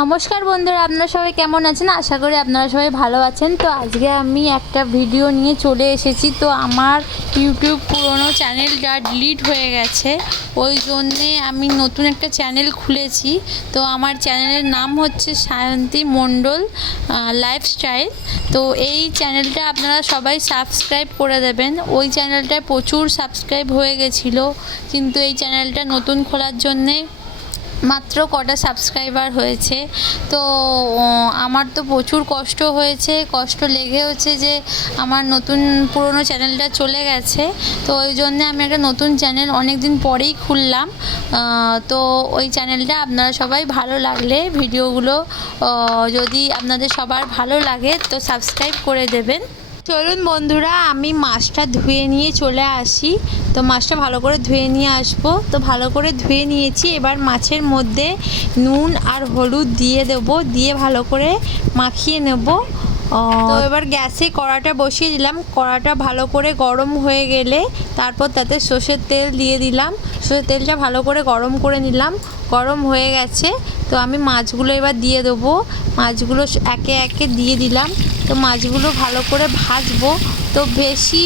নমস্কার বন্ধুরা, আপনারা সবাই কেমন আছেন? আশা করি আপনারা সবাই ভালো আছেন। তো আজকে আমি একটা ভিডিও নিয়ে চলে এসেছি। তো আমার ইউটিউব পুরনো চ্যানেলটা ডিলিট হয়ে গেছে, ওই জন্যে আমি নতুন একটা চ্যানেল খুলেছি। তো আমার চ্যানেলের নাম হচ্ছে সায়ন্তী মণ্ডল লাইফস্টাইল। তো এই চ্যানেলটা আপনারা সবাই সাবস্ক্রাইব করে দেবেন। ওই চ্যানেলটায় প্রচুর সাবস্ক্রাইব হয়ে গেছিলো, কিন্তু এই চ্যানেলটা নতুন খোলার জন্যে মাত্র কটা সাবস্ক্রাইবার হয়েছে। তো আমার তো প্রচুর কষ্ট হয়েছে, কষ্ট লেগে হচ্ছে যে আমার নতুন পুরনো চ্যানেলটা চলে গেছে। তো ওই জন্যে আমি একটা নতুন চ্যানেল অনেক দিন পরেই খুললাম। তো ওই চ্যানেলটা আপনারা সবাই ভালো লাগলে ভিডিওগুলো যদি আপনাদের সবার ভালো লাগে তো সাবস্ক্রাইব করে দেবেন। চলুন বন্ধুরা, আমি মাছটা ধুয়ে নিয়ে চলে আসি। তো মাছটা ভালো করে ধুয়ে নিয়ে আসবো। তো ভালো করে ধুয়ে নিয়েছি। এবার মাছের মধ্যে নুন আর হলুদ দিয়ে দেবো, দিয়ে ভালো করে মাখিয়ে নেব। তো এবার গ্যাসে কড়াটা বসিয়ে দিলাম। কড়াটা ভালো করে গরম হয়ে গেলে তারপর তাতে সর্ষের তেল দিয়ে দিলাম। সর্ষের তেলটা ভালো করে গরম করে নিলাম। গরম হয়ে গেছে, তো আমি মাছগুলো এবার দিয়ে দেবো। মাছগুলো একে একে দিয়ে দিলাম। তো মাছগুলো ভালো করে ভাজবো। তো বেশি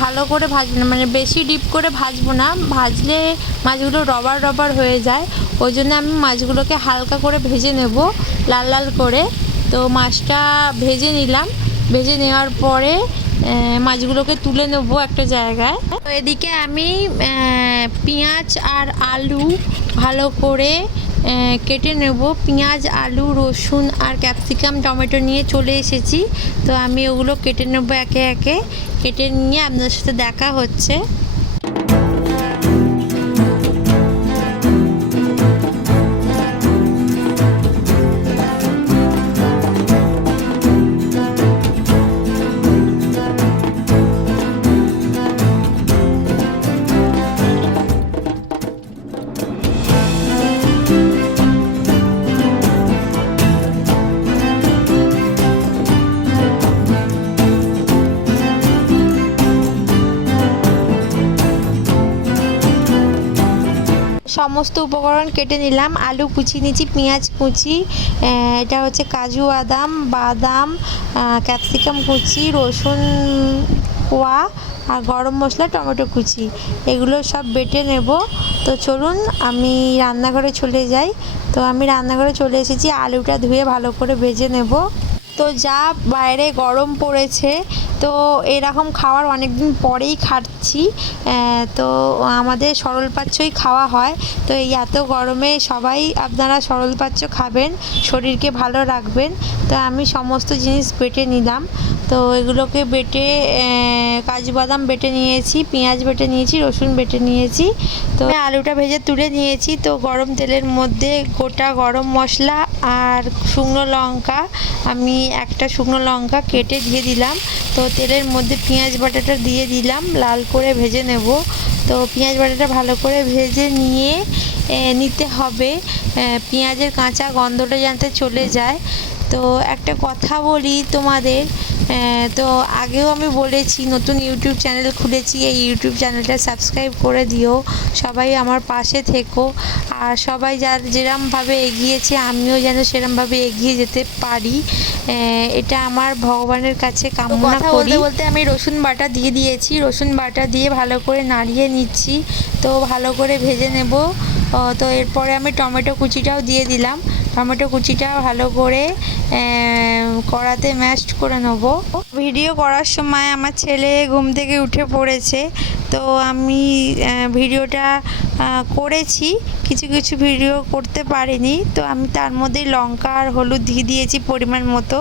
ভালো করে মানে বেশি ডিপ করে ভাজবো না, ভাজলে মাছগুলো রবার রবার হয়ে যায়। ওই জন্য আমি মাছগুলোকে হালকা করে ভেজে নেব, লাল লাল করে। তো মাছটা ভেজে নিলাম। ভেজে নেওয়ার পরে মাছগুলোকে তুলে নেব একটা জায়গায়। তো এদিকে আমি পেঁয়াজ আর আলু ভালো করে কেটে নেব। পেঁয়াজ, আলু, রসুন আর ক্যাপসিকাম, টমেটো নিয়ে চলে এসেছি। তো আমি ওগুলো কেটে নেব একে একে। কেটে নিয়ে আপনাদের সাথে দেখা হচ্ছে। সমস্ত উপকরণ কেটে নিলাম। আলু কুচি নিয়েছি, পেঁয়াজ কুচি, এটা হচ্ছে কাজু বাদাম, বাদাম, ক্যাপসিকাম কুচি, রসুন কোয়া আর গরম মশলা, টমেটো কুচি, এগুলো সব বেটে নেব। তো চলুন আমি রান্নাঘরে চলে যাই। তো আমি রান্নাঘরে চলে এসেছি। আলুটা ধুয়ে ভালো করে ভেজে নেব। তো যা বাইরে গরম পড়েছে, তো এরকম খাবার অনেক দিন পরেই খাচ্ছি। তো আমাদের সরলপাচ্যই খাওয়া হয়। তো এই এত গরমে সবাই আপনারা সরলপাচ্য খাবেন, শরীরকে ভালো রাখবেন। তো আমি সমস্ত জিনিস বেটে নিলাম। তো এগুলোকে বেটে কাজু বাদাম বেটে নিয়েছি, পেঁয়াজ বেটে নিয়েছি, রসুন বেটে নিয়েছি। তো আলুটা ভেজে তুলে নিয়েছি। তো গরম তেলের মধ্যে গোটা গরম মশলা আর শুকনো লঙ্কা, আমি একটা শুকনো লঙ্কা কেটে দিয়ে দিলাম। তো তেলের মধ্যে পেঁয়াজ বাটাটা দিয়ে দিলাম, লাল করে ভেজে নেব। তো পেঁয়াজ বাটাটা ভালো করে ভেজে নিতে হবে, পেঁয়াজের কাঁচা গন্ধটা যাতে চলে যায়। তো একটা কথা বলি তোমাদের, তো আগেও আমি বলেছি নতুন ইউটিউব চ্যানেল খুলেছি, এই ইউটিউব চ্যানেলটা সাবস্ক্রাইব করে দিও। সবাই আমার পাশে থেকো, আর সবাই যেরমভাবে এগিয়েছে আমিও যেন সেরমভাবে এগিয়ে যেতে পারি, এটা আমার ভগবানের কাছে কামনা করি। বলতে বলতে আমি রসুন বাটা দিয়ে দিয়েছি। রসুন বাটা দিয়ে ভালো করে নাড়িয়ে নিচ্ছি। তো ভালো করে ভেজে নেব। তো এরপরে আমি টমেটো কুচিটাও দিয়ে দিলাম। টমেটো কুচিটা ভালো করে কড়াতে ম্যাশড করে নেব। ভিডিও করার সময় আমার ছেলে ঘুম থেকে উঠে পড়েছে। তো আমি ভিডিওটা করেছি, কিছু কিছু ভিডিও করতে পারিনি। তো আমি তার মধ্যে লঙ্কা আর হলুদ দিয়ে দিয়েছি পরিমাণ মতো।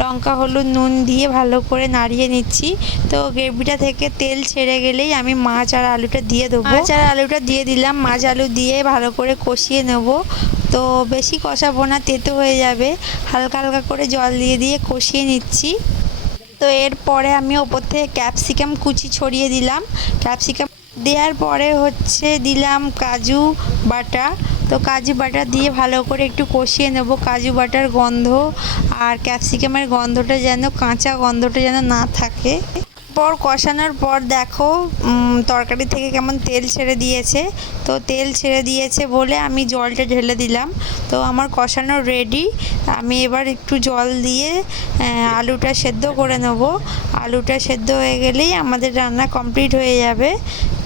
লঙ্কা, হলুদ, নুন দিয়ে ভালো করে নাড়িয়ে নিচ্ছি। তো গ্রেভিটা থেকে তেল ছেড়ে গেলেই আমি মাছ আর আলুটা দিয়ে দেবো। মাছ আর আলুটা দিয়ে দিলাম। মাছ আলু দিয়ে ভালো করে কষিয়ে নেব। তো বেশি কষাবো না, তেতো হয়ে যাবে। হালকা হালকা করে জল দিয়ে দিয়ে কষিয়ে নিচ্ছি। তো এরপরে আমি ওপর থেকে ক্যাপসিকাম কুচি ছড়িয়ে দিলাম। ক্যাপসিকাম দেওয়ার পরে দিলাম কাজু বাটা। তো কাজু বাটা দিয়ে ভালো করে একটু কষিয়ে নেব। কাজু বাটার গন্ধ আর ক্যাপসিকামের গন্ধটা যেন, কাঁচা গন্ধটা যেন না থাকে। পর কষানোর পর দেখো তরকারি থেকে কেমন তেল ছেড়ে দিয়েছে। তো তেল ছেড়ে দিয়েছে বলে আমি জলটা ঢেলে দিলাম। তো আমার কষানো রেডি। আমি এবার একটু জল দিয়ে আলুটা সেদ্ধ করে নেব। আলুটা সেদ্ধ হয়ে গেলেই আমাদের রান্না কমপ্লিট হয়ে যাবে।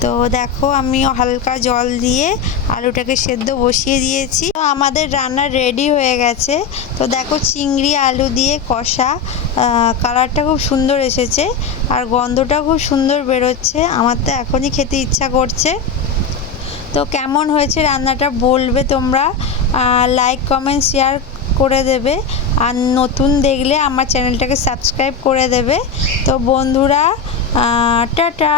তো দেখো আমি হালকা জল দিয়ে আলুটাকে সেদ্ধ বসিয়ে দিয়েছি। তো আমাদের রান্না রেডি হয়ে গেছে। তো দেখো চিংড়ি আলু দিয়ে কষা, কালারটা খুব সুন্দর এসেছে আর গন্ধটা খুব সুন্দর বেরোচ্ছে। আমার তো এখনই খেতে ইচ্ছা করছে। তো কেমন হয়েছে রান্নাটা বলবে তোমরা, লাইক কমেন্ট শেয়ার করে দেবে আর নতুন দেখলে আমার চ্যানেলটাকে সাবস্ক্রাইব করে দেবে। তো বন্ধুরা, টাটা।